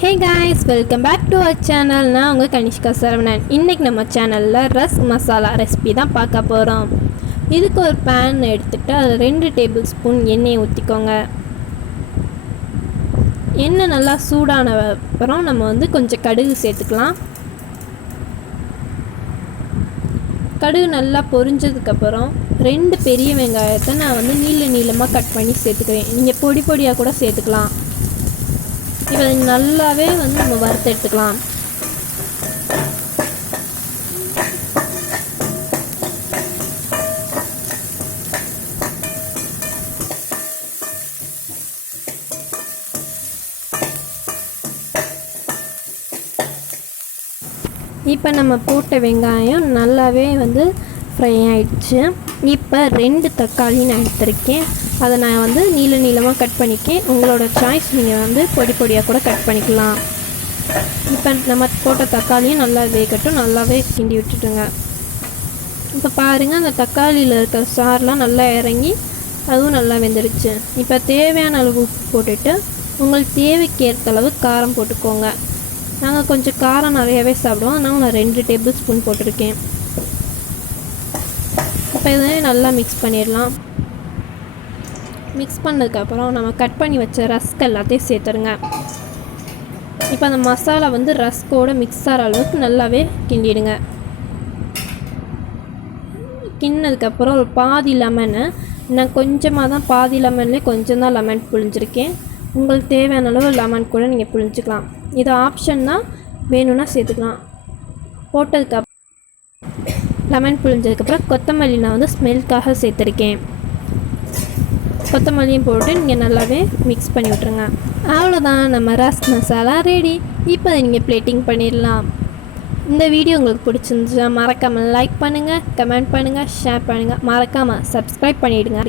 Hey guys, welcome back to our channel. நான் உங்கள் கனிஷ்கா சரவணன். இன்றைக்கி நம்ம சேனலில் ரஸ்க் மசாலா ரெசிபி தான் பார்க்க போகிறோம். இதுக்கு ஒரு பேன் எடுத்துகிட்டு அதில் 2 டேபிள் ஸ்பூன் எண்ணெயை ஊற்றிக்கோங்க. எண்ணெய் நல்லா சூடான அப்புறம் நம்ம கொஞ்சம் கடுகு சேர்த்துக்கலாம். கடுகு நல்லா பொரிஞ்சதுக்கப்புறம் 2 பெரிய வெங்காயத்தை நான் நீளமாக கட் பண்ணி சேர்த்துக்கிறேன். நீங்கள் பொடி பொடியாக கூட சேர்த்துக்கலாம். இப்போ நல்லாவே நம்ம வறுத்து எடுத்துக்கலாம். இப்போ நம்ம போட்ட வெங்காயம் நல்லாவே ஃப்ரை ஆயிடுச்சு. இப்போ 2 தக்காளி நான் எடுத்திருக்கேன். அதை நான் நீளமாக கட் பண்ணிக்கேன். உங்களோட சாய்ஸ், நீங்கள் பொடி பொடியாக கூட கட் பண்ணிக்கலாம். இப்போ நம்ம போட்ட தக்காளியும் நல்லா வேகட்டும். நல்லாவே கிண்டி விட்டுட்டுங்க. இப்போ பாருங்கள், அந்த தக்காளியில் இருக்கிற சாரெலாம் நல்லா இறங்கி அதுவும் நல்லா வெந்துடுச்சு. இப்போ தேவையான அளவு உப்பு போட்டுட்டு உங்களுக்கு தேவைக்கேற்ற அளவு காரம் போட்டுக்கோங்க. நாங்கள் கொஞ்சம் காரம் நிறையாவே சாப்பிடுவோம், அதனால் நான் 2 டேபிள் ஸ்பூன் போட்டிருக்கேன். இப்போ இதை நல்லா மிக்ஸ் பண்ணிடலாம். மிக்ஸ் பண்ணதுக்கப்புறம் நம்ம கட் பண்ணி வச்ச ரஸ்க் எல்லாத்தையும் சேர்த்துருங்க. இப்போ அந்த மசாலா ரஸ்கோடு மிக்ஸ் ஆகிற அளவுக்கு நல்லாவே கிண்டிடுங்க. கிண்டினதுக்கப்புறம் ஒரு பாதி லெமனை, நான் கொஞ்சமாக தான், பாதி லெமன்லேயே கொஞ்சம் தான் லெமன் புழிஞ்சிருக்கேன். உங்களுக்கு தேவையான அளவு லெமன் கூட நீங்கள் புழிஞ்சிக்கலாம். இது ஆப்ஷன் தான், வேணும்னா சேர்த்துக்கலாம். போட்டதுக்கப்புறம் லெமன் புழிஞ்சதுக்கப்புறம் கொத்தமல்லி நான் ஸ்மெல்க்காக சேர்த்துருக்கேன். கொத்தமல்லியும் போட்டு நீங்கள் நல்லாவே மிக்ஸ் பண்ணி விட்ருங்க. அவ்வளோதான், நம்ம ரஸ்க் மசாலா ரெடி. இப்போ அதை நீங்கள் பிளேட்டிங் பண்ணிடலாம். இந்த வீடியோ உங்களுக்கு பிடிச்சிருந்துச்சுன்னா மறக்காமல் லைக் பண்ணுங்கள், கமெண்ட் பண்ணுங்கள், ஷேர் பண்ணுங்கள். மறக்காமல் சப்ஸ்கிரைப் பண்ணிவிடுங்க.